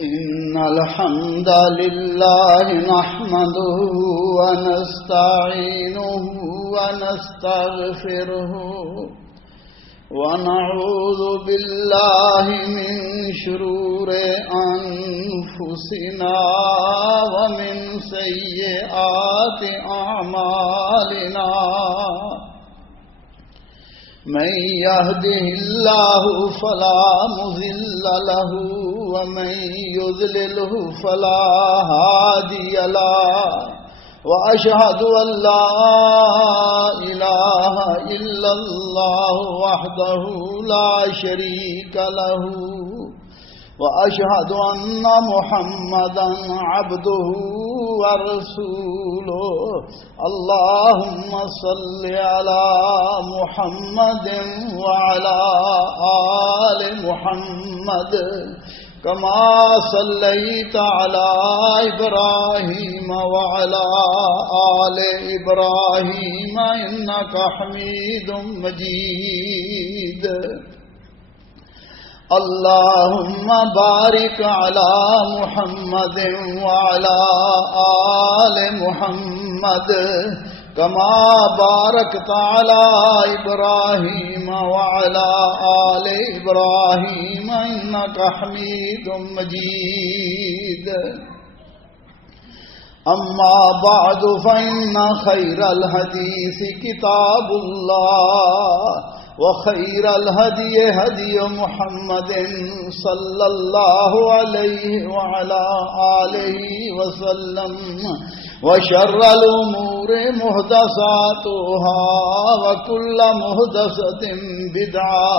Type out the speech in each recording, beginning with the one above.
إن الحمد لله نحمده ونستعينه ونستغفره ونعوذ بالله من شرور أنفسنا ومن سيئات أعمالنا من يهده الله فلا مضل له ومن يضلله فلا هادي له وأشهد أن لا إله إلا الله وحده لا شريك له وأشهد أن محمدا عبده ورسوله اللهم صل على محمد وعلى آل محمد كما صليت على إبراهيم وعلى آل إبراهيم إنك حميد مجيد اللهم بارك على محمد وعلى آل محمد كما باركت على إبراهيم وعلى آل إبراهيم إنك حميد مجيد أما بعد فإن خير الحديث كتاب الله وخير الهدي هدي محمد صلى الله عليه وعلى آله وسلم وشر الأمور محدثاتها وكل محدثة بدعة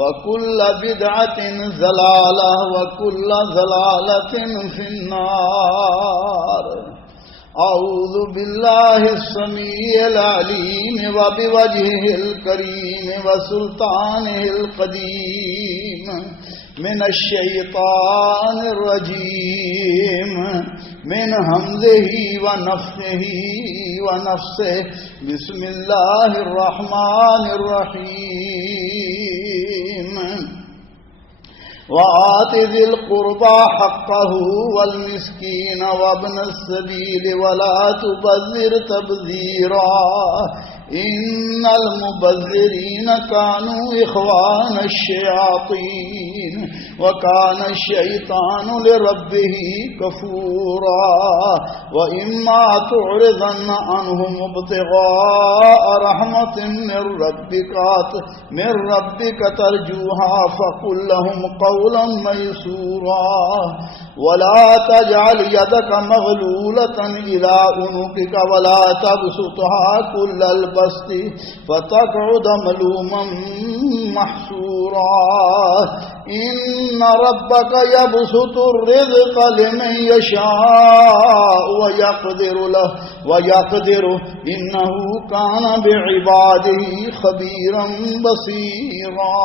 وكل بدعة ضلالة وكل ضلالة في النار أعوذ بالله السميع العليم وبوجهه الكريم وسلطانه القديم من الشيطان الرجيم من همزه ونفخه ونفسه بسم الله الرحمن الرحيم وآت ذي القربى حقه والمسكين وابن السبيل ولا تبذر تبذيرا إن المبذرين كانوا إخوان الشياطين وكان الشيطان لربه كفورا وإما تعرضن عنهم ابتغاء رحمة من ربك ترجوها فقل لهم قولا ميسورا ولا تجعل يدك مغلولة إلى عنقك ولا تبسطها كل البسط فتقعد ملوما محسورا إن ربك يبسط الرزق لمن يشاء ويقدر إنه كان بعباده خبيرا بصيرا.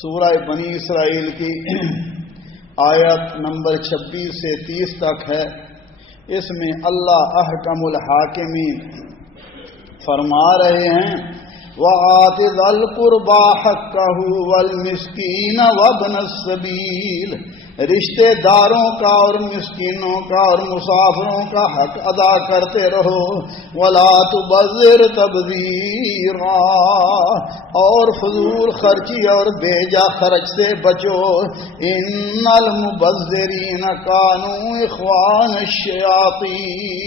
سورہ بنی اسرائیل کی آیت نمبر 26 سے 30 تک ہے. اس میں اللہ احکم الحاکمین فرما رہے ہیں وآت ذی القربى حقہ والمسکین وابن السبیل، رشتہ داروں کا اور مسکینوں کا اور مسافروں کا حق ادا کرتے رہو. ولا تبذر تبذیرا، اور فضول خرچی اور بیجا خرچ سے بچو. ان المبذرین کانوا اخوان الشیاطین،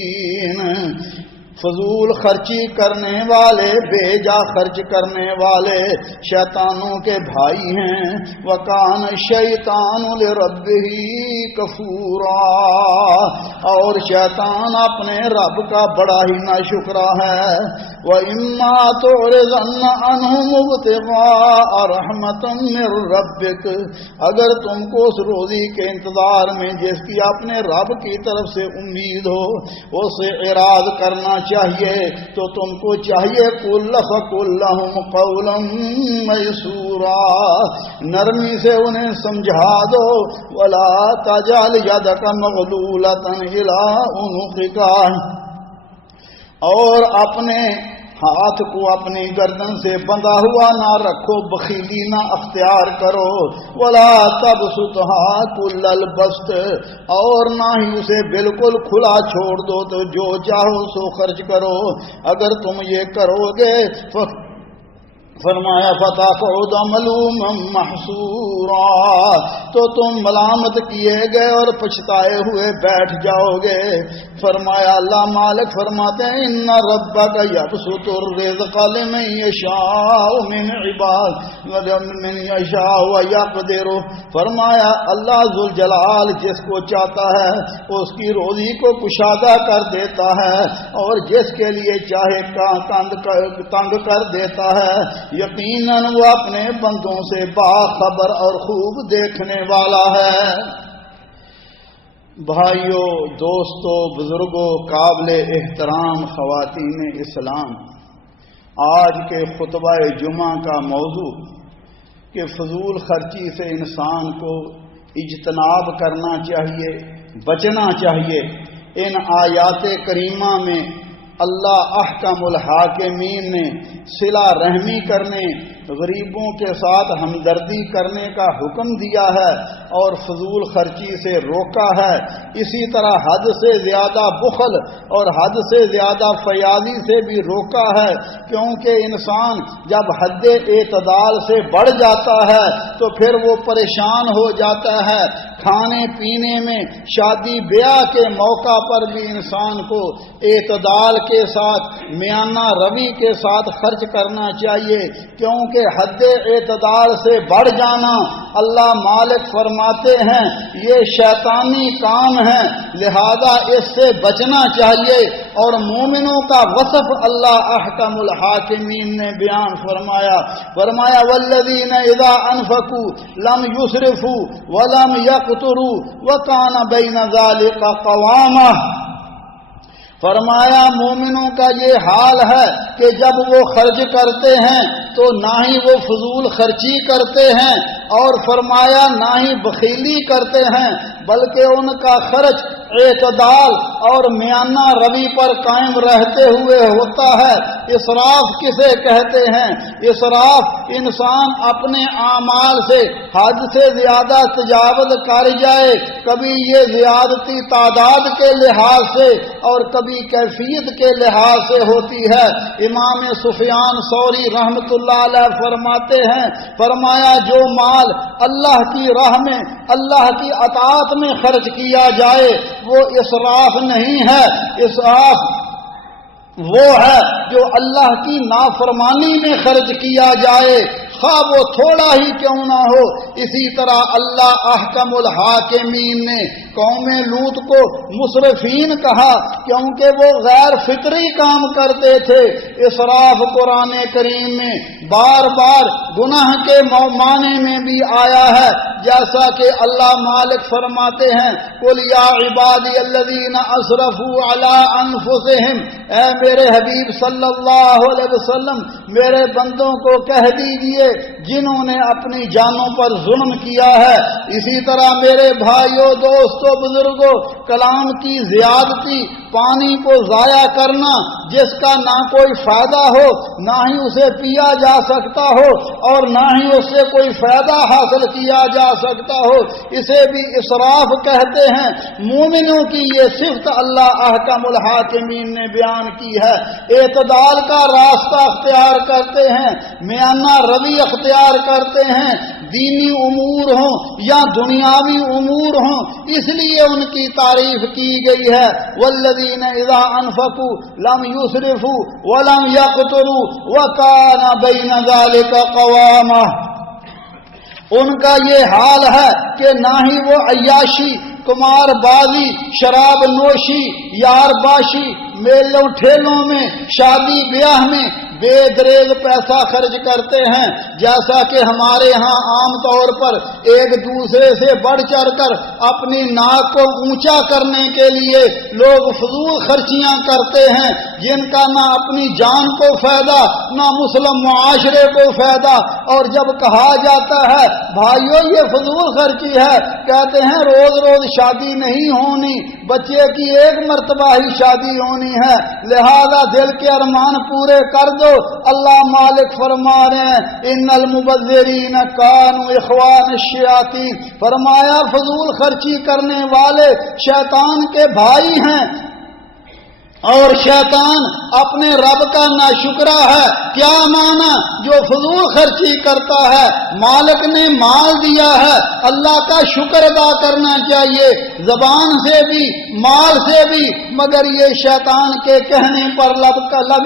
فضول خرچی کرنے والے بیجا خرچ کرنے والے شیطانوں کے بھائی ہیں. وَكَانَ الشَّيْطَانُ لِرَبِّهِ كَفُورًا، اور شیطان اپنے رب کا بڑا ہی ناشکرا ہے. وَإِمَّا تُعْرِضَنَّ عَنْهُمُ ابْتِغَاءَ رَحْمَةٍ مِّن رَّبِّكَ، اگر تم کو اس روزی کے انتظار میں جس کی اپنے رب کی طرف سے امید ہو اسے اعراض کرنا چاہیے تو تم کو چاہیے قُلْ فَقُلْ لَهُمْ قَوْلًا مَيْسُورًا، نرمی سے انہیں سمجھا دو. وَلَا تَجْعَلْ يَدَكَ مَغْلُولَةً إِلَىٰ عُنُقِكَ، اور اپنے ہاتھ کو اپنی گردن سے بندھا ہوا نہ رکھو، بخیلی نہ اختیار کرو، ولا تبسطها کل البسط، اور نہ ہی اسے بالکل کھلا چھوڑ دو تو جو چاہو سو خرچ کرو۔ اگر تم یہ کرو گے فرمایا فتقعد ملوما محسورا، تو تم ملامت کیے گئے اور پچھتائے ہوئے بیٹھ جاؤ گے۔ فرمایا اللہ مالک فرماتے ہیں ان ربک یبسط الرزق لمن یشاء من یشاء ویقدر، فرمایا اللہ ذوالجلال جس کو چاہتا ہے اس کی روزی کو کشادہ کر دیتا ہے اور جس کے لیے چاہے تنگ کر دیتا ہے۔ یقیناً وہ اپنے بندوں سے باخبر اور خوب دیکھنے والا ہے۔ بھائیو، دوستو، بزرگوں، قابل احترام خواتین اسلام، آج کے خطبہ جمعہ کا موضوع کہ فضول خرچی سے انسان کو اجتناب کرنا چاہیے، بچنا چاہیے۔ ان آیات کریمہ میں اللہ احکم الحاکمین نے صلہ رحمی کرنے، غریبوں کے ساتھ ہمدردی کرنے کا حکم دیا ہے اور فضول خرچی سے روکا ہے۔ اسی طرح حد سے زیادہ بخل اور حد سے زیادہ فیاضی سے بھی روکا ہے، کیونکہ انسان جب حد اعتدال سے بڑھ جاتا ہے تو پھر وہ پریشان ہو جاتا ہے۔ کھانے پینے میں، شادی بیاہ کے موقع پر بھی انسان کو اعتدال کے ساتھ، میانہ روی کے ساتھ خرچ کرنا چاہیے، کیونکہ حد اعتدال سے بڑھ جانا اللہ مالک فرماتے ہیں یہ شیطانی کام ہے، لہذا اس سے بچنا چاہیے۔ اور مومنوں کا وصف اللہ احکم الحاکمین نے بیان فرمایا والذین اذا انفقوا لم یسرفوا ولم یقتروا وکان بین ذلک قواما، فرمایا مومنوں کا یہ حال ہے کہ جب وہ خرچ کرتے ہیں تو نہ ہی وہ فضول خرچی کرتے ہیں اور فرمایا نہ ہی بخیلی کرتے ہیں، بلکہ ان کا خرچ اعتدال اور میانہ روی پر قائم رہتے ہوئے ہوتا ہے۔ اسراف کسے کہتے ہیں؟ اسراف انسان اپنے اعمال سے حد سے زیادہ تجاوز کر جائے، کبھی یہ زیادتی تعداد کے لحاظ سے اور کبھی کیفیت کے لحاظ سے ہوتی ہے۔ امام سفیان ثوری رحمۃ اللہ علیہ فرماتے ہیں، فرمایا جو مال اللہ کی راہ میں، اللہ کی اطاعت میں خرچ کیا جائے وہ اسراف نہیں ہے، اسراف وہ ہے جو اللہ کی نافرمانی میں خرچ کیا جائے، خواہ وہ تھوڑا ہی کیوں نہ ہو۔ اسی طرح اللہ احکم الحاکمین نے قوم لوط کو مسرفین کہا کیونکہ وہ غیر فطری کام کرتے تھے۔ اسراف قرآن کریم میں بار بار گناہ کے معنی میں بھی آیا ہے، جیسا کہ اللہ مالک فرماتے ہیں قل یا عبادی الذین اسرفوا علی انفسہم، اے میرے حبیب صلی اللہ علیہ وسلم میرے بندوں کو کہہ دیجئے جنہوں نے اپنی جانوں پر ظلم کیا ہے۔ اسی طرح میرے بھائیوں، دوستوں، بزرگوں، کلام کی زیادتی، پانی کو ضائع کرنا جس کا نہ کوئی فائدہ ہو، نہ ہی اسے پیا جا سکتا ہو اور نہ ہی اس سے کوئی فائدہ حاصل کیا جا سکتا ہو، اسے بھی اسراف کہتے ہیں۔ مومنوں کی یہ صفت اللہ احکم الحاکمین نے بیان کی ہے، اعتدال کا راستہ اختیار کرتے ہیں، میانہ روی اختیار کرتے ہیں، دینی امور ہوں یا دنیاوی امور ہوں، اس لیے ان کی تعریف کی گئی ہے والذین اذا انفقوا لم یسرفوا ولم یقتروا وکان بین ذلک قواما، ان کا یہ حال ہے کہ نہ ہی وہ عیاشی، قمار بازی، شراب نوشی، یار باشی، میلوں ٹھیلوں میں، شادی بیاہ میں بے دریغ پیسہ خرچ کرتے ہیں، جیسا کہ ہمارے ہاں عام طور پر ایک دوسرے سے بڑھ چڑھ کر اپنی ناک کو اونچا کرنے کے لیے لوگ فضول خرچیاں کرتے ہیں، جن کا نہ اپنی جان کو فائدہ نہ مسلم معاشرے کو فائدہ۔ اور جب کہا جاتا ہے بھائیو یہ فضول خرچی ہے، کہتے ہیں روز روز شادی نہیں ہونی، بچے کی ایک مرتبہ ہی شادی ہونی ہے، لہذا دل کے ارمان پورے کر دو۔ اللہ مالک فرما رہے ہیں ان المبذرین کانوا اخوان الشیاطین، فرمایا فضول خرچی کرنے والے شیطان کے بھائی ہیں، اور شیطان اپنے رب کا ناشکرا ہے۔ کیا مانا؟ جو فضول خرچی کرتا ہے، مالک نے مال دیا ہے، اللہ کا شکر ادا کرنا چاہیے، زبان سے بھی مال سے بھی، مگر یہ شیطان کے کہنے پر لگ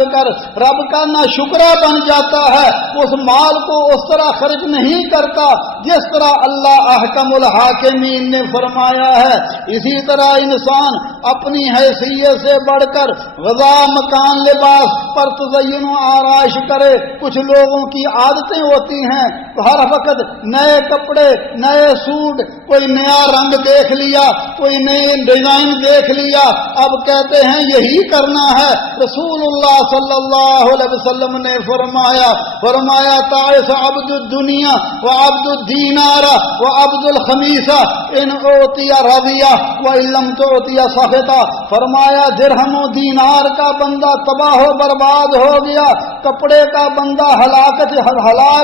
کر رب کا ناشکرا بن جاتا ہے، اس مال کو اس طرح خرچ نہیں کرتا جس طرح اللہ احکم الحاکمین نے فرمایا ہے۔ اسی طرح انسان اپنی حیثیت سے بڑھ کر غذا، مکان، لباس پر تزین و آرائش کرے۔ کچھ لوگوں کی عادتیں ہوتی ہیں ہر وقت نئے کپڑے، نئے سوٹ، کوئی نیا رنگ دیکھ لیا، کوئی نئے ڈیزائن دیکھ لیا، اب کہتے ہیں یہی کرنا ہے۔ رسول اللہ صلی اللہ علیہ وسلم نے فرمایا تعس عبد الدنیا و عبد الدینار و عبد الخمیسہ ان اوتی رضیہ و ان لم تعطی سخطہ، فرمایا درہم و دینار کا بندہ تباہ و برباد ہو گیا، کپڑے کا بندہ ہلاک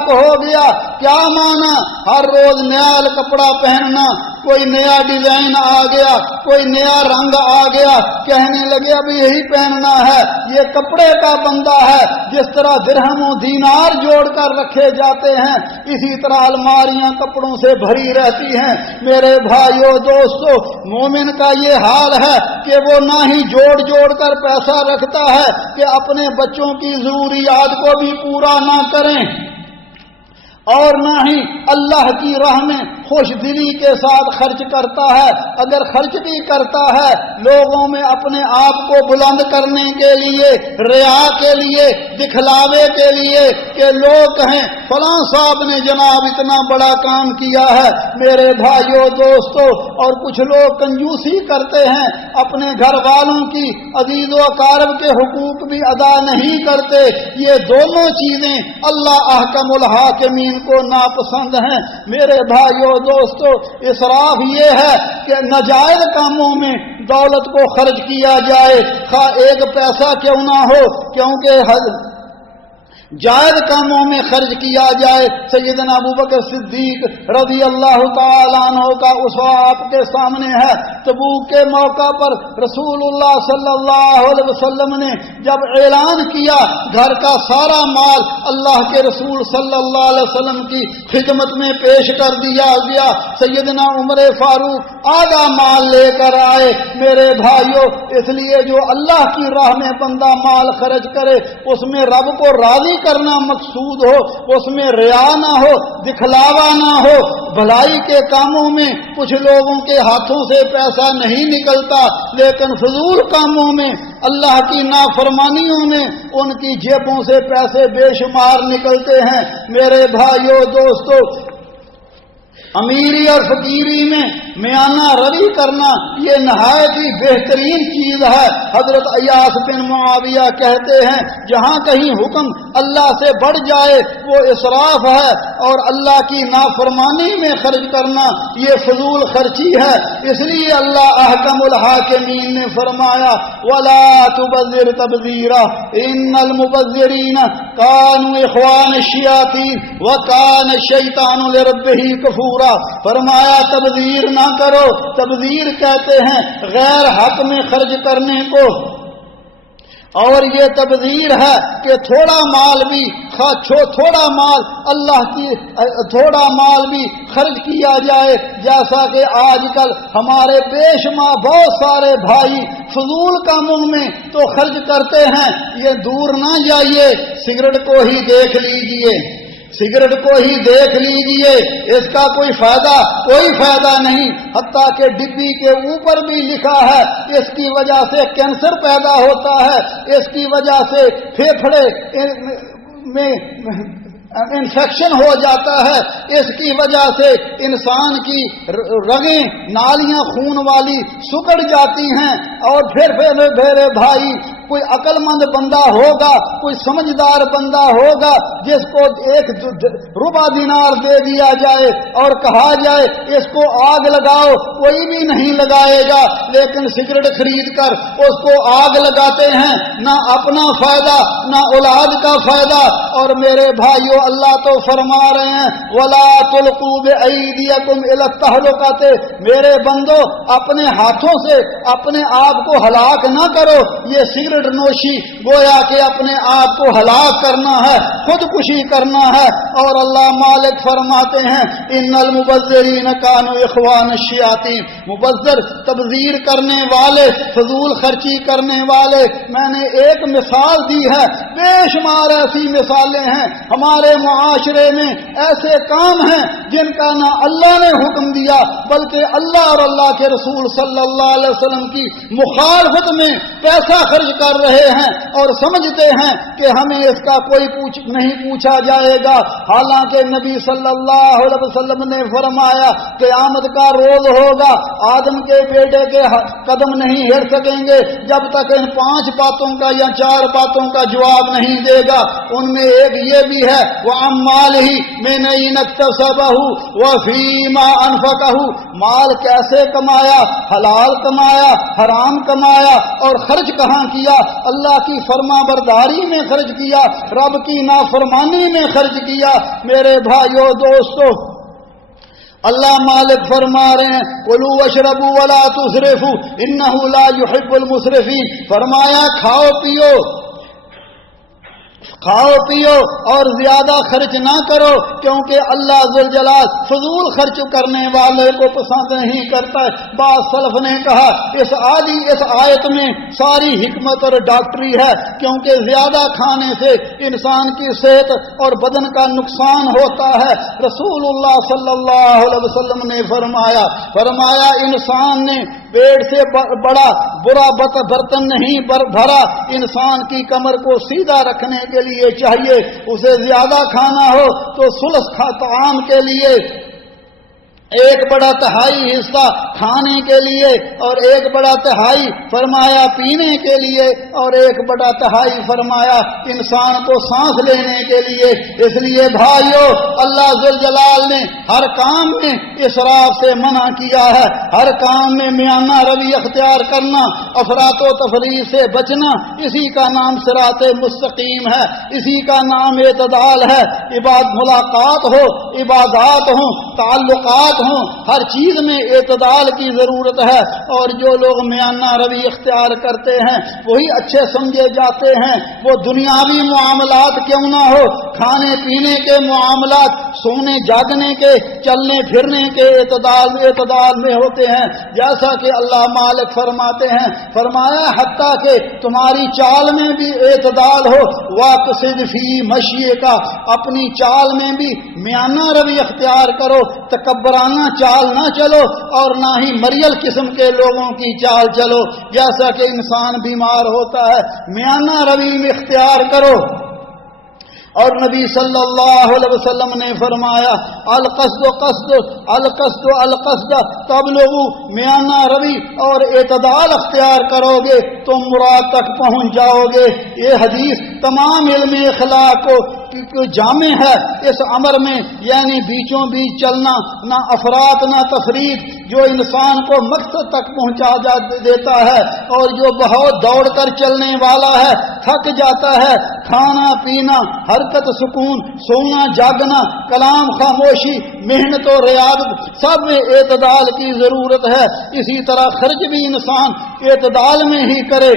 ہو گیا۔ کیا مانا؟ ہر روز نیا کپڑا پہننا، کوئی نیا ڈیزائن آ گیا، کوئی نیا رنگ آ گیا، کہنے لگے اب یہی پہننا ہے، یہ کپڑے کا بندہ ہے۔ جس طرح درہم و دینار جوڑ کر رکھے جاتے ہیں، اسی طرح الماریاں کپڑوں سے بھری رہتی ہیں۔ میرے بھائیو دوستو، مومن کا یہ حال ہے کہ وہ نہ ہی جوڑ کر پیسہ رکھتا ہے کہ اپنے بچوں کی ضروریات کو بھی پورا نہ کریں، اور نہ ہی اللہ کی راہ میں خوش دلی کے ساتھ خرچ کرتا ہے۔ اگر خرچ بھی کرتا ہے لوگوں میں اپنے آپ کو بلند کرنے کے لیے، ریا کے لیے، دکھلاوے کے لیے کہ لوگ کہیں فلاں صاحب نے جناب اتنا بڑا کام کیا ہے۔ میرے بھائیوں دوستو، اور کچھ لوگ کنجوسی کرتے ہیں، اپنے گھر والوں کی عزیز و اقارب کے حقوق بھی ادا نہیں کرتے۔ یہ دونوں چیزیں اللہ احکم الحاکمین کو ناپسند ہیں۔ میرے بھائیوں دوستو، اسراف یہ ہے کہ ناجائز کاموں میں دولت کو خرچ کیا جائے، خواہ ایک پیسہ کیوں نہ ہو، کیونکہ جائز کاموں میں خرچ کیا جائے۔ سیدنا ابوبکر صدیق رضی اللہ تعالیٰ عنہ کا اسوہ آپ کے سامنے ہے۔ تبوک کے موقع پر رسول اللہ صلی اللہ علیہ وسلم نے جب اعلان کیا گھر کا سارا مال اللہ کے رسول صلی اللہ علیہ وسلم کی خدمت میں پیش کر دیا گیا، سیدنا عمر فاروق آدھا مال لے کر آئے۔ میرے بھائیوں، اس لیے جو اللہ کی راہ میں بندہ مال خرچ کرے اس میں رب کو راضی کرنا مقصود ہو، اس میں ریا نہ ہو، دکھلاوا نہ ہو۔ بھلائی کے کاموں میں کچھ لوگوں کے ہاتھوں سے پیسہ نہیں نکلتا، لیکن فضول کاموں میں، اللہ کی نافرمانیوں میں ان کی جیبوں سے پیسے بے شمار نکلتے ہیں۔ میرے بھائیوں دوستو، امیری اور فقیری میں میانہ روی کرنا یہ نہایت ہی بہترین چیز ہے۔ حضرت ایاس بن معاویہ کہتے ہیں جہاں کہیں حکم اللہ سے بڑھ جائے وہ اسراف ہے، اور اللہ کی نافرمانی میں خرچ کرنا یہ فضول خرچی ہے۔ اس لیے اللہ احکم الحاکمین نے فرمایا وَلَا تُبَذِّرْ تَبْذِيرًا إِنَّ الْمُبَذِّرِينَ كَانُوا إِخْوَانَ الشَّيَاطِينِ وَكَانَ الشَّيْطَانُ لِرَبِّهِ كَفُورًا۔ فرمایا تبذیر نہ کرو۔ تبذیر کہتے ہیں غیر حق میں خرچ کرنے کو، اور یہ تبذیر ہے کہ تھوڑا مال بھی تھوڑا مال بھی خرچ کیا جائے، جیسا کہ آج کل ہمارے بے شمار بہت سارے بھائی فضول کاموں میں تو خرچ کرتے ہیں۔ یہ دور نہ جائیے، سگریٹ کو ہی دیکھ لیجئے، اس کا کوئی فائدہ نہیں، حتیٰ کہ ڈبی کے اوپر بھی لکھا ہے اس کی وجہ سے کینسر پیدا ہوتا ہے، اس کی وجہ سے پھیپھڑے میں انفیکشن ہو جاتا ہے، اس کی وجہ سے انسان کی رگیں نالیاں خون والی سکڑ جاتی ہیں، اور پھر میرے بھائی کوئی عقل مند بندہ ہوگا، کوئی سمجھدار بندہ ہوگا جس کو ایک ربع دینار دے دیا جائے اور کہا جائے اس کو آگ لگاؤ، کوئی بھی نہیں لگائے گا، لیکن سگریٹ خرید کر اس کو آگ لگاتے ہیں، نہ اپنا فائدہ نہ اولاد کا فائدہ۔ اور میرے بھائیو اللہ تو فرما رہے ہیں وَلَا تُلْقُوا بِأَيْدِيَكُمْ إِلَى التَّهْلُكَةِ، میرے بندو اپنے ہاتھوں سے اپنے آپ کو ہلاک نہ کرو۔ یہ سگریٹ نوشی گویا کہ اپنے آپ کو ہلاک کرنا ہے، خودکشی کرنا ہے۔ اور اللہ مالک فرماتے ہیں ان المبذرین کانوا اخوان الشیاطین، مبذر تبذیر کرنے والے، فضول خرچی کرنے والے، میں نے ایک مثال دی ہے، بے شمار ایسی مثالیں ہیں ہمارے معاشرے میں، ایسے کام ہیں جن کا نہ اللہ نے حکم دیا بلکہ اللہ اور اللہ کے رسول صلی اللہ علیہ وسلم کی مخالفت میں پیسہ خرچ کر رہے ہیں، اور سمجھتے ہیں کہ ہمیں اس کا کوئی نہیں پوچھا جائے گا۔ حالانکہ نبی صلی اللہ علیہ وسلم نے فرمایا قیامت کا روز ہوگا، آدم کے بیٹے کے قدم نہیں ہل سکیں گے جب تک ان 5 باتوں کا یا 4 باتوں کا جواب نہیں دے گا۔ ان میں ایک یہ بھی ہے وَعَمَّالِهِ مِنْ أَيْنَ اكْتَسَبَهُ وَفِيمَا أَنْفَقَهُ، مال کیسے کمایا، حلال کمایا، حرام کمایا، اور خرچ کہاں کیا؟ اللہ کی فرما برداری میں خرچ کیا، رب کی نافرمانی میں خرچ کیا۔ میرے بھائیو دوستو اللہ مالک فرما رہے ہیں کلوا واشربوا ولا تسرفوا انه لا يحب المسرفين، فرمایا کھاؤ پیو اور زیادہ خرچ نہ کرو، کیونکہ اللہ ذوالجلال فضول خرچ کرنے والے کو پسند نہیں کرتا ہے۔ بعض سلف نے کہا اس آیت میں ساری حکمت اور ڈاکٹری ہے، کیونکہ زیادہ کھانے سے انسان کی صحت اور بدن کا نقصان ہوتا ہے۔ رسول اللہ صلی اللہ علیہ وسلم نے فرمایا انسان نے پیٹ سے بڑا برا برتن نہیں بھرا، انسان کی کمر کو سیدھا رکھنے کے لیے چاہیے اسے زیادہ کھانا ہو تو ثلث طعام کے لیے 1/3 حصہ کھانے کے لیے اور 1/3 فرمایا پینے کے لیے اور 1/3 فرمایا انسان کو سانس لینے کے لیے۔ اس لیے بھائیو اللہ ذوالجلال نے ہر کام میں اسراف سے منع کیا ہے، ہر کام میں میانہ روی اختیار کرنا، افراط و تفریط سے بچنا، اسی کا نام صراط مستقیم ہے، اسی کا نام اعتدال ہے۔ ملاقات ہو، عبادات ہوں، تعلقات ہوں، ہر چیز میں اعتدال کی ضرورت ہے، اور جو لوگ میانہ روی اختیار کرتے ہیں وہی اچھے سمجھے جاتے ہیں۔ وہ دنیاوی معاملات کیوں نہ ہو، کھانے پینے کے معاملات، سونے جاگنے کے، چلنے پھرنے کے اعتدال میں ہوتے ہیں، جیسا کہ اللہ مالک فرماتے ہیں، فرمایا حتیٰ کہ تمہاری چال میں بھی اعتدال ہو، واقصد فی مشیے کا، اپنی چال میں بھی میانہ روی اختیار کرو، تکبرانہ چال نہ چلو اور نہ ہی مریل قسم کے لوگوں کی چال چلو۔ جیسا کہ انسان بیمار ہوتا ہے میانہ روی میں اختیار کرو۔ اور نبی صلی اللہ علیہ وسلم نے فرمایا القصد تبلغوا، میانہ روی اور اعتدال اختیار کرو گے تو مراد تک پہنچ جاؤ گے۔ یہ حدیث تمام علم اخلاق کو جامع ہے اس امر میں، یعنی بیچوں بیچ چلنا، نہ افراط نہ تفریط، جو انسان کو مقصد تک پہنچا دیتا ہے، اور جو بہت دوڑ کر چلنے والا ہے تھک جاتا ہے۔ کھانا پینا، حرکت سکون، سونا جاگنا، کلام خاموشی، محنت و ریاضت، سب میں اعتدال کی ضرورت ہے۔ اسی طرح خرچ بھی انسان اعتدال میں ہی کرے۔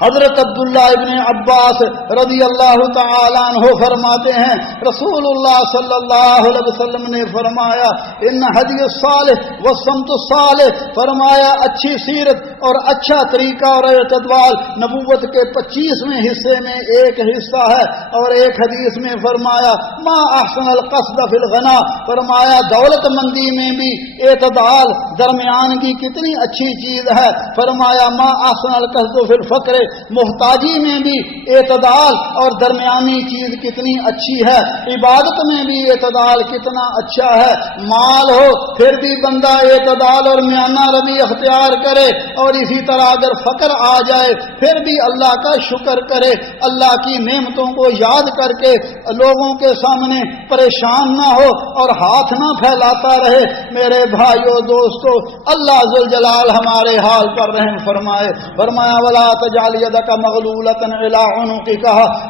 حضرت عبداللہ ابن عباس رضی اللہ تعالیٰ عنہ فرماتے ہیں رسول اللہ صلی اللہ علیہ وسلم نے فرمایا ان ہدی الصالح والسمت الصالح، فرمایا اچھی سیرت اور اچھا طریقہ اور اعتدال نبوت کے 25ویں حصے میں ایک حصہ ہے۔ اور ایک حدیث میں فرمایا ما احسن القصد فی الغنا، فرمایا دولت مندی میں بھی اعتدال درمیان کی کتنی اچھی چیز ہے۔ فرمایا ما احسن القصد فی الفقر، محتاجی میں بھی اعتدال اور درمیانی چیز کتنی اچھی ہے، عبادت میں بھی اعتدال کتنا اچھا ہے۔ مال ہو پھر بھی بندہ اعتدال اور میانہ روی اختیار کرے، اور اسی طرح اگر فقر آ جائے پھر بھی اللہ کا شکر کرے، اللہ کی نعمتوں کو یاد کر کے لوگوں کے سامنے پریشان نہ ہو اور ہاتھ نہ پھیلاتا رہے۔ میرے بھائیو دوستو، اللہ ذوالجلال ہمارے حال پر رحم فرمائے۔ فرمایا وَلَا تَجْعَلْ يَدَكَ مَغْلُولَةً إِلَىٰ عُنُقِكَ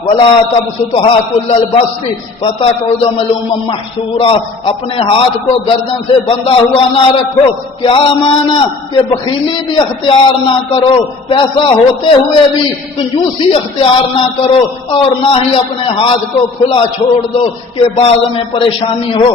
وَلَا تَبْسُطْهَا كُلَّ الْبَسْطِ فَتَقْعُدَ مَلُومًا مَحْسُورًا۔ اپنے ہاتھ کو گردن سے بندھا ہوا نہ رکھو۔ کیا مانا کہ بخیلی بھی اختیار نہ کرو، پیسہ ہوتے ہوئے بھی کنجوسی اختیار نہ کرو، اور نہ ہی اپنے ہاتھ کو کھلا چھوڑ دو کہ بعد میں پریشانی ہو۔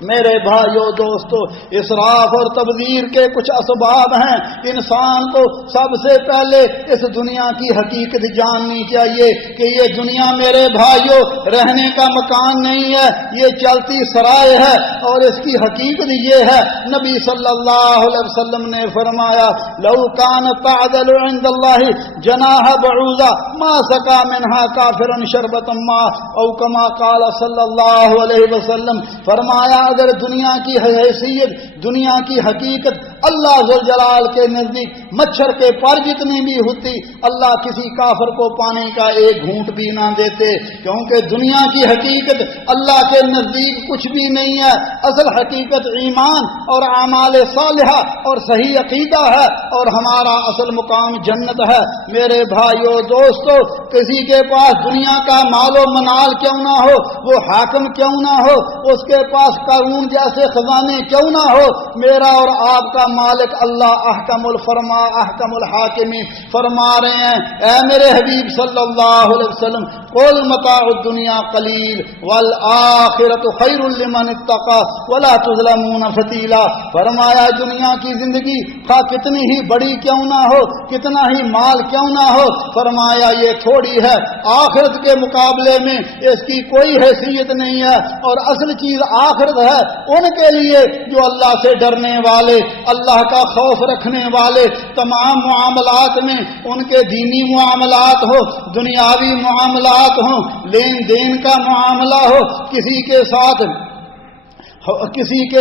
میرے بھائیو دوستو، اسراف اور تبذیر کے کچھ اسباب ہیں۔ انسان کو سب سے پہلے اس دنیا کی حقیقت جاننی چاہیے کہ یہ دنیا میرے بھائیو رہنے کا مکان نہیں ہے، یہ چلتی سرائے ہے، اور اس کی حقیقت یہ ہے، نبی صلی اللہ علیہ وسلم نے فرمایا لو کان تعدل عند اللہ جناح بعوضہ ما سقى منها کافرا شربۃ ماء او کما قال صلی اللہ علیہ وسلم۔ فرمایا اگر دنیا کی حیثیت، دنیا کی حقیقت اللہ ذوالجلال کے نزدیک مچھر کے پر جتنی بھی ہوتی، اللہ کسی کافر کو پانے کا ایک گھونٹ بھی نہ دیتے، کیونکہ دنیا کی حقیقت اللہ کے نزدیک کچھ بھی نہیں ہے۔ اصل حقیقت ایمان اور اعمال صالحہ اور صحیح عقیدہ ہے، اور ہمارا اصل مقام جنت ہے۔ میرے بھائیو دوستو، کسی کے پاس دنیا کا مال و منال کیوں نہ ہو، وہ حاکم کیوں نہ ہو، اس کے پاس قارون جیسے خزانے کیوں نہ ہو، میرا اور آپ کا مالک اللہ احکم الفرما احکم الحاکمین فرما رہے ہیں، اے میرے حبیب صلی اللہ علیہ وسلم قل متاع الدنیا قلیل والآخرۃ خیر لمن اتقى ولا تظلمون فتیلا۔ فرمایا دنیا کی زندگی خواہ کتنی ہی بڑی کیوں نہ ہو، کتنا ہی مال کیوں نہ ہو، فرمایا یہ تھوڑی ہے، آخرت کے مقابلے میں اس کی کوئی حیثیت نہیں ہے، اور اصل چیز آخرت ہے ان کے لیے جو اللہ سے ڈرنے والے، اللہ کا خوف رکھنے والے۔ تمام معاملات میں ان کے دینی معاملات ہو، دنیاوی معاملات ہوں، لین دین کا معاملہ ہو، کسی کے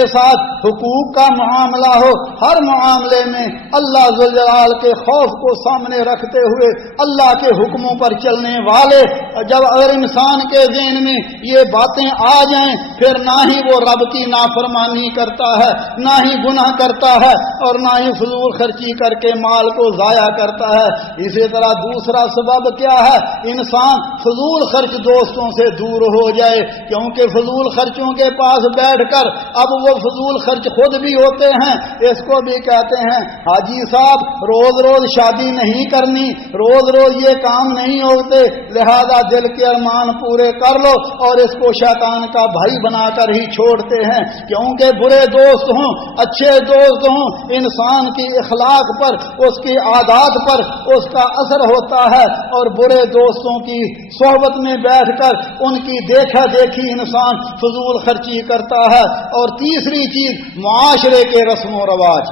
ساتھ حقوق کا معاملہ ہو، ہر معاملے میں اللہ ذوالجلال کے خوف کو سامنے رکھتے ہوئے اللہ کے حکموں پر چلنے والے۔ جب اگر انسان کے ذہن میں یہ باتیں آ جائیں، پھر نہ ہی وہ رب کی نافرمانی کرتا ہے، نہ ہی گناہ کرتا ہے، اور نہ ہی فضول خرچی کر کے مال کو ضائع کرتا ہے۔ اسی طرح دوسرا سبب کیا ہے؟ انسان فضول خرچ دوستوں سے دور ہو جائے، کیونکہ فضول خرچوں کے پاس بیٹھ کر اب وہ فضول خرچ خود بھی ہوتے ہیں۔ اس کو بھی کہتے ہیں حاجی صاحب روز روز شادی نہیں کرنی، روز روز یہ کام نہیں ہوتے، لہذا دل کے ارمان پورے کر لو، اور اس کو شیطان کا بھائی بنا کر ہی چھوڑتے ہیں، کیونکہ برے دوست ہوں اچھے دوست ہوں، انسان کی اخلاق پر، اس کی عادات پر اس کا اثر ہوتا ہے، اور برے دوستوں کی صحبت میں بیٹھ کر ان کی دیکھا دیکھی انسان فضول خرچی کرتا ہے۔ اور تیسری چیز معاشرے کے رسم و رواج۔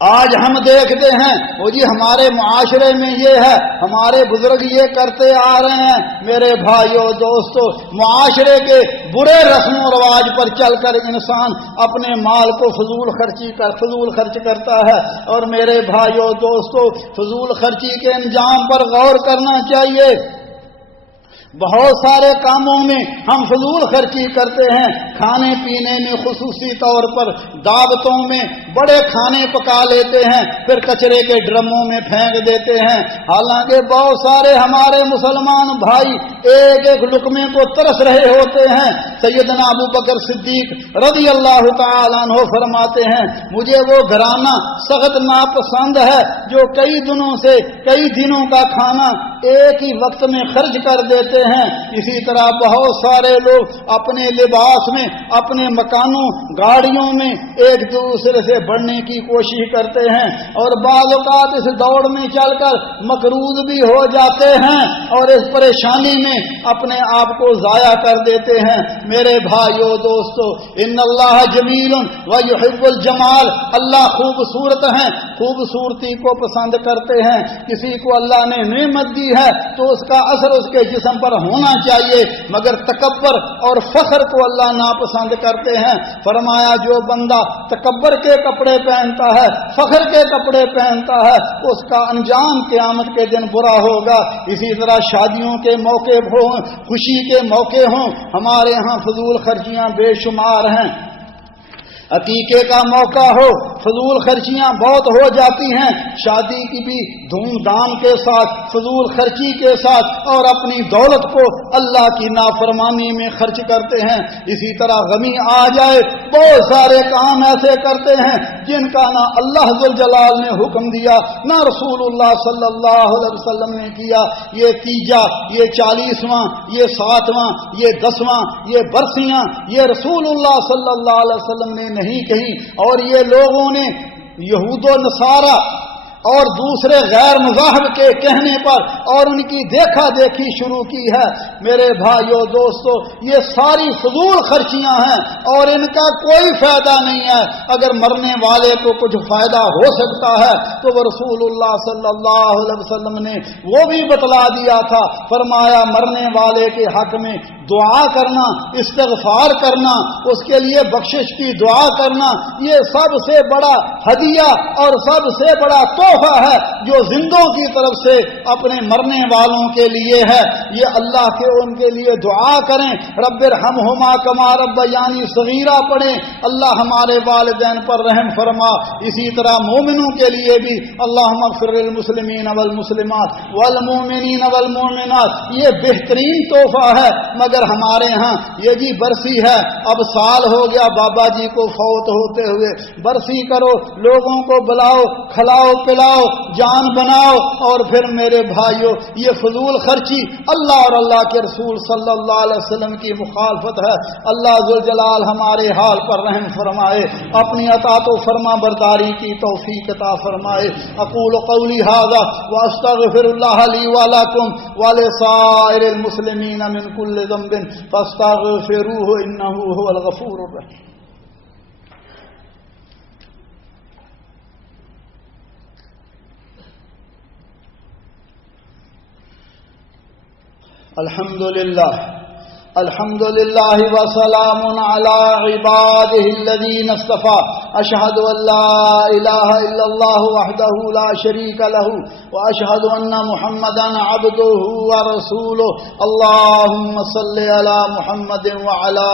آج ہم دیکھتے ہیں وہ جی ہمارے معاشرے میں یہ ہے، ہمارے بزرگ یہ کرتے آ رہے ہیں۔ میرے بھائیو دوستو، معاشرے کے برے رسم و رواج پر چل کر انسان اپنے مال کو فضول خرچ کرتا ہے، اور میرے بھائیو دوستو فضول خرچی کے انجام پر غور کرنا چاہیے۔ بہت سارے کاموں میں ہم فضول خرچی کرتے ہیں، کھانے پینے میں خصوصی طور پر دعوتوں میں بڑے کھانے پکا لیتے ہیں، پھر کچرے کے ڈرموں میں پھینک دیتے ہیں، حالانکہ بہت سارے ہمارے مسلمان بھائی ایک ایک لقمے کو ترس رہے ہوتے ہیں۔ سیدنا ابو بکر صدیق رضی اللہ تعالیٰ عنہ فرماتے ہیں مجھے وہ گھرانہ سخت ناپسند ہے جو کئی دنوں کا کھانا ایک ہی وقت میں خرچ کر دیتے ہیں۔ اسی طرح بہت سارے لوگ اپنے لباس میں، اپنے مکانوں، گاڑیوں میں ایک دوسرے سے بڑھنے کی کوشش کرتے ہیں، اور بعض اوقات اس دوڑ میں چل کر مقروض بھی ہو جاتے ہیں، اور اس پریشانی میں اپنے آپ کو ضائع کر دیتے ہیں۔ میرے بھائیو دوستو، ان اللہ جمیل و یحب الجمال، اللہ خوبصورت ہیں خوبصورتی کو پسند کرتے ہیں. کسی کو اللہ نے نعمت دی ہے تو اس کا اثر اس کے جسم پر ہونا چاہیے، مگر تکبر اور فخر کو اللہ ناپسند کرتے ہیں. فرمایا جو بندہ تکبر کے کپڑے پہنتا ہے، فخر کے کپڑے پہنتا ہے، اس کا انجام قیامت کے دن برا ہوگا. اسی طرح شادیوں کے موقع ہوں، خوشی کے موقع ہوں، ہمارے ہاں فضول خرچیاں بے شمار ہیں. عقیقے کا موقع ہو، فضول خرچیاں بہت ہو جاتی ہیں. شادی کی بھی دھوم دھام کے ساتھ، فضول خرچی کے ساتھ، اور اپنی دولت کو اللہ کی نافرمانی میں خرچ کرتے ہیں. اسی طرح غمی آ جائے، بہت سارے کام ایسے کرتے ہیں جن کا نہ اللہ ذوالجلال نے حکم دیا، نہ رسول اللہ صلی اللہ علیہ وسلم نے کیا. یہ تیجا، یہ 40واں، یہ 7واں، یہ 10واں، یہ برسیاں، یہ رسول اللہ صلی اللہ علیہ وسلم نے نہیں کہی. اور یہ لوگوں نے یہود و نصارہ اور دوسرے غیر مذاہب کے کہنے پر اور ان کی دیکھا دیکھی شروع کی ہے. میرے بھائیو دوستو، یہ ساری فضول خرچیاں ہیں اور ان کا کوئی فائدہ نہیں ہے. اگر مرنے والے کو کچھ فائدہ ہو سکتا ہے تو وہ رسول اللہ صلی اللہ علیہ وسلم نے وہ بھی بتلا دیا تھا. فرمایا مرنے والے کے حق میں دعا کرنا، استغفار کرنا، اس کے لیے بخشش کی دعا کرنا، یہ سب سے بڑا ہدیہ اور سب سے بڑا تحفہ ہے جو زندوں کی طرف سے اپنے مرنے والوں کے لیے ہے. یہ اللہ کے ان کے لیے دعا کریں، رب ارحمہما کما ربیانی صغیرہ پڑھیں، اللہ ہمارے والدین پر رحم فرما. اسی طرح مومنوں کے لیے بھی اللہم اغفر للمسلمین والمسلمات والمؤمنین والمؤمنات، یہ بہترین تحفہ ہے. مگر ہمارے ہاں یہ جی برسی ہے، اب سال ہو گیا بابا جی کو فوت ہوتے ہوئے، برسی کرو، لوگوں کو بلاؤ، کھلاؤ پلاؤ، جان بناؤ، اور پھر میرے بھائیو یہ فضول خرچی اللہ اور اللہ کے رسول صلی اللہ علیہ وسلم کی مخالفت ہے. اللہ ذوالجلال ہمارے حال پر رحم فرمائے، اپنی اطاعت و فرما برداری کی توفیق عطا فرمائے. اقول قولی ھذا واستغفر اللہ لی ولکم ولسائر المسلمین من کل ذنب فاستغفروه انه هو الغفور الرحیم. الحمد للہ وسلام علی عباده الذین اصطفى. اشہد ان لا الہ الا اللہ وحدہ لا شریک لہ واشہد ان محمدا عبدہ ورسولہ. اللہم صل علی محمد وعلی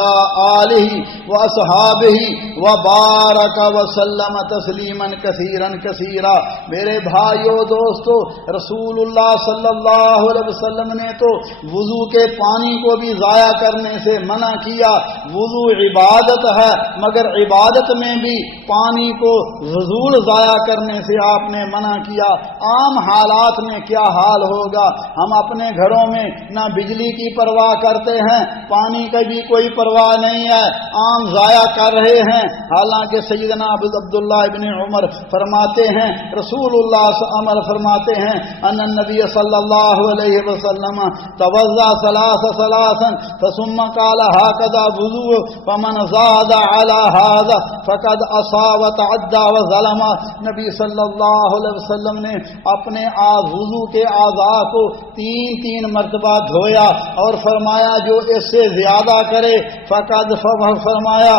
آلہ واصحابہ وبارک وسلم تسلیما کثیرا کثیرا. میرے بھائیو دوستو، رسول اللہ صلی اللہ علیہ وسلم نے تو وضو کے پانی کو بھی ضائع کرنے سے منع کیا. وضو عبادت ہے، مگر عبادت میں بھی پانی کو فضول ضائع کرنے سے آپ نے منع کیا. عام حالات میں کیا حال ہوگا؟ ہم اپنے گھروں میں نہ بجلی کی پرواہ کرتے ہیں، پانی کی بھی کوئی پرواہ نہیں ہے، عام ضائع کر رہے ہیں. حالانکہ سیدنا عبداللہ ابن عمر فرماتے ہیں، رسول اللہ عمر فرماتے ہیں، ان النبی صلی اللہ علیہ وسلم توضا ثلاثا ثم قال هكذا وضوء فمن زاد على هذا فقد عصى وتعدى وظلم. نبی صلی اللہ علیہ وسلم نے اپنے وضو کے اعضاء کو 3 مرتبہ دھویا اور فرمایا جو اس سے زیادہ کرے فرمایا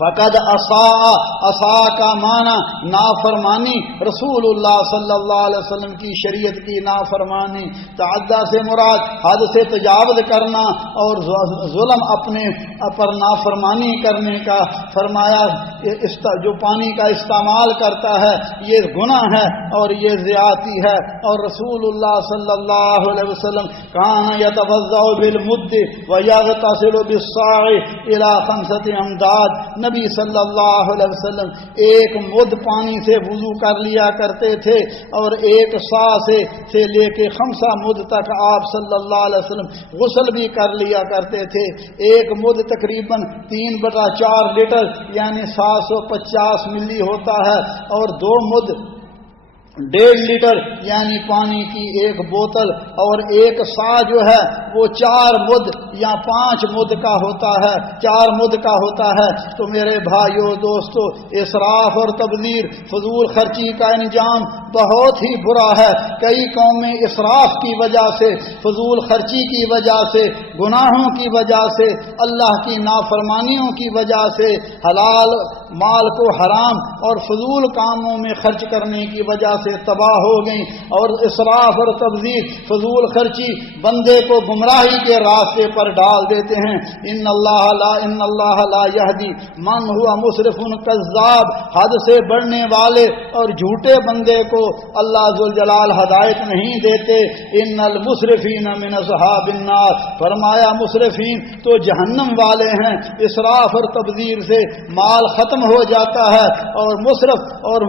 فقد عصا کا معنی نافرمانی، رسول اللہ صلی اللہ علیہ وسلم کی شریعت کی نافرمانی. تعدی سے مراد حد سے تجاوز کرنا اور ظلم اپنے پر نافرمانی کرنے کا. فرمایا جو پانی کا استعمال کرتا ہے یہ گناہ ہے اور یہ زیادتی ہے. اور رسول اللہ صلی اللہ علیہ وسلم کان یتوضا بالمد ویغتسل بالصاع الى 5 امداد. نبی صلی اللہ علیہ وسلم 1 مد پانی سے وضو کر لیا کرتے تھے اور 1 سا سے لے کے 5 مد تک آپ صلی اللہ علیہ وسلم غسل بھی کر لیا کرتے تھے. 1 مد تقریباً 3/4 لیٹر یعنی 750 ملی ہوتا ہے، اور 2 مد 1.5 لیٹر یعنی پانی کی ایک بوتل اور ایک سا جو ہے وہ 4 مد یا 5 مد کا ہوتا ہے، 4 مد کا ہوتا ہے۔ تو میرے بھائیو دوستو، اسراف اور تبذیر، فضول خرچی کا انجام بہت ہی برا ہے۔ کئی قومیں اسراف کی وجہ سے، فضول خرچی کی وجہ سے، گناہوں کی وجہ سے، اللہ کی نافرمانیوں کی وجہ سے، حلال مال کو حرام اور فضول کاموں میں خرچ کرنے کی وجہ سے تباہ ہو گئیں۔ اور اسراف اور تبذیر، فضول خرچی بندے کو گمراہی کے راستے پر ڈال دیتے ہیں۔ ان اللہ لا یہدی من ہوا مسرف کذاب، حد سے بڑھنے والے اور جھوٹے بندے کو اللہ ذوالجلال ہدایت نہیں دیتے۔ ان المسرفین من اصحاب النار، فرمایا مسرفین تو جہنم والے ہیں۔ اسراف اور تبذیر سے مال ختم ہو جاتا ہے اور مسرف اور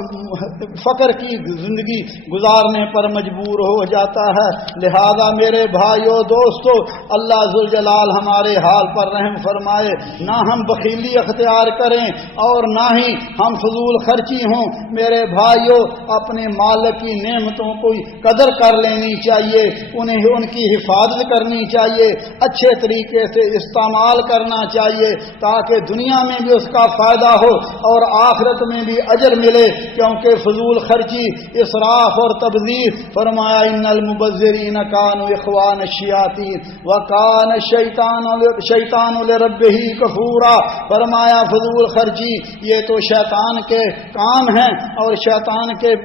فقر کی زندگی گزارنے پر مجبور ہو جاتا ہے۔ لہذا میرے بھائیو دوستو، اللہ ذوالجلال ہمارے حال پر رحم فرمائے، نہ ہم بخیلی اختیار کریں اور نہ ہی ہم فضول خرچی ہوں۔ میرے بھائیو، اپنے مالک کی نعمتوں کو قدر کر لینی چاہیے، انہیں ان کی حفاظت کرنی چاہیے، اچھے طریقے سے استعمال کرنا چاہیے تاکہ دنیا میں بھی اس کا فائدہ ہو اور آخرت میں بھی اجر ملے، کیونکہ فضول خرچی، اسراف اور تبذیر، فرمایا ان المبذرین کانوا اخوان الشیاطین وکان الشیطان لربہ کفورا، فرمایا فضول خرچی یہ تو شیطان کے کام ہیں اور شیطان کے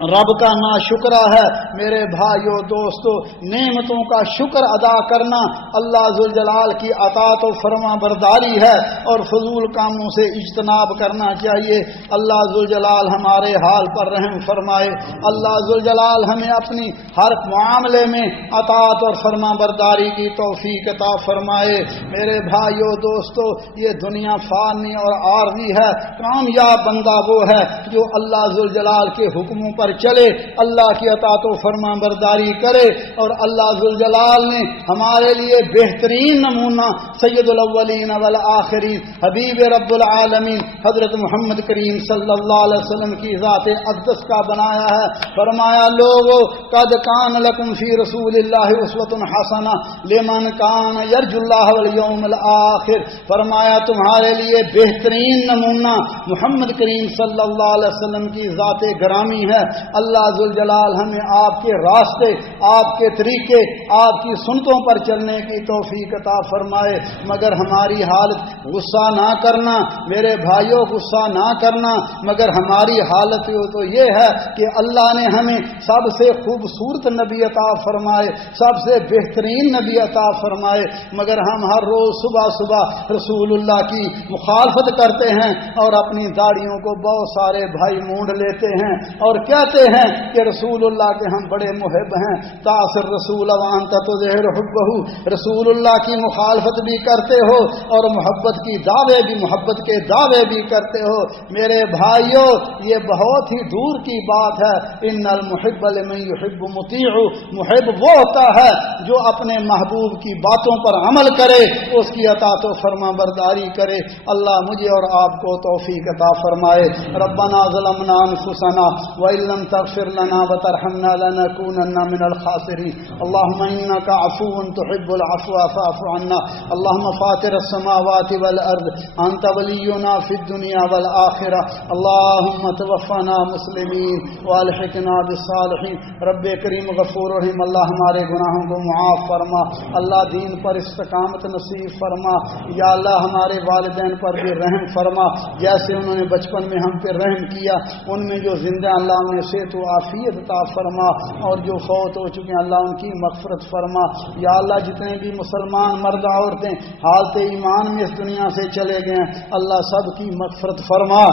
رب کا ناشکرہ ہے۔ میرے بھائیو دوستو، نعمتوں کا شکر ادا کرنا اللہ ذوالجلال کی اطاعت و فرما برداری ہے اور فضول کاموں سے اجتناب کرنا چاہیے۔ اللہ ذوالجلال ہمارے حال پر رحم فرمائے، اللہ ذوالجلال ہمیں اپنی ہر معاملے میں اطاعت اور فرما برداری کی توفیق عطا فرمائے۔ میرے بھائیو دوستو، یہ دنیا فانی اور عارضی ہے، کامیاب بندہ وہ ہے جو اللہ ذوالجلال کے حکموں پر چلے، اللہ کی اطاعت و فرما برداری کرے۔ اور اللہ ذوالجلال نے ہمارے لیے بہترین نمونہ سید الاولین والآخرین حبیب رب العالمین حضرت محمد کریم صلی اللہ علیہ وسلم کی ذات اقدس کا بنایا ہے۔ فرمایا لوگو قد کان لکم فی رسول اللہ اسوۃ حسنہ لمن کان یرجو اللہ والیوم الآخر، فرمایا تمہارے لیے بہترین نمونہ محمد کریم صلی اللہ علیہ وسلم کی ذات گرامی ہے۔ اللہ ذوالجلال ہمیں آپ کے راستے، آپ کے طریقے، آپ کی سنتوں پر چلنے کی توفیق عطا فرمائے۔ مگر ہماری حالت غصہ نہ کرنا، میرے بھائیوں غصہ نہ کرنا، مگر ہماری حالت تو یہ ہے کہ اللہ نے ہمیں سب سے خوبصورت نبی عطا فرمائے، سب سے بہترین نبی عطا فرمائے، مگر ہم ہر روز صبح صبح رسول اللہ کی مخالفت کرتے ہیں اور اپنی داڑھیوں کو بہت سارے بھائی مونڈ لیتے ہیں اور کہتے ہیں کہ رسول اللہ کے ہم بڑے محب ہیں۔ تاثر رسول وانت تظہر حبہ، رسول اللہ کی مخالفت بھی کرتے ہو اور محبت کے دعوے بھی کرتے ہو۔ میرے بھائیوں، یہ بہت ہی دور کی بات ہے۔ ان المحب لمن یحب مطیع، محب وہ ہوتا ہے جو اپنے محبوب کی باتوں پر عمل کرے، اس کی اطاعت و فرما برداری کرے۔ اللہ مجھے اور آپ کو توفیق عطا فرمائے۔ ربنا ظلمنا انفسنا وإن لم تغفر لنا وترحمنا لنكونن من الخاسرين اللهم إنك عفو تحب العفو فاعف عنا اللهم فاطر السماوات والأرض أنت ولينا في الدنيا والآخرة اللهم توفنا مسلمين والحقنا بالصالحين۔ رب کریم غفور رحیم، اللہ ہمارے گناہوں کو معاف فرما، اللہ دین پر استقامت نصیب فرما، یا اللہ ہمارے والدین پر بھی رحم فرما، جیسے انہوں نے بچپن میں ہم پہ رحم کیا، ان میں جو زندہ اللہ انہیں صحت و عافیت عطا فرما، اور جو فوت ہو چکے ہیں اللہ ان کی مغفرت فرما۔ یا اللہ جتنے بھی مسلمان مرد عورتیں حالت ایمان میں اس دنیا سے چلے گئے ہیں، اللہ سب کی مغفرت فرما۔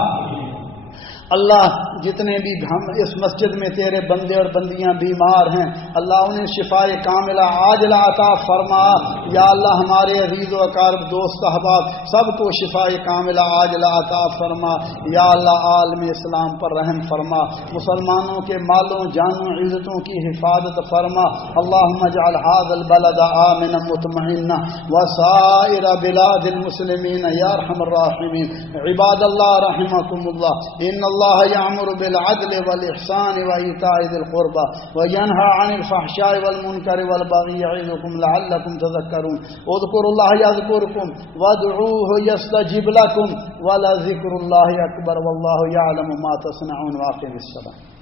اللہ جتنے بھی ہم اس مسجد میں تیرے بندے اور بندیاں بیمار ہیں، اللہ انہیں شفائے کاملہ عاجلہ عطا فرما۔ یا اللہ ہمارے عزیز و اقارب دوست احباب سب کو شفائے کاملہ عاجلہ عطا فرما۔ یا اللہ عالم اسلام پر رحم فرما، مسلمانوں کے مالوں جانوں عزتوں کی حفاظت فرما۔ اللہم اجعل هذا البلد آمنا مطمئنا وسائر بلاد المسلمین یا ارحم الراحمین۔ عباد اللہ رحمکم اللہ، ان اللہ یأمر بالعدل والإحسان وإيتاء ذي القربى وينهى عن الفحشاء والمنكر والبغي يعظكم لعلكم تذكرون اذكروا الله يذكركم وادعوه يستجب لكم ولذكر الله أكبر والله يعلم ما تصنعون. واقم الصلاة.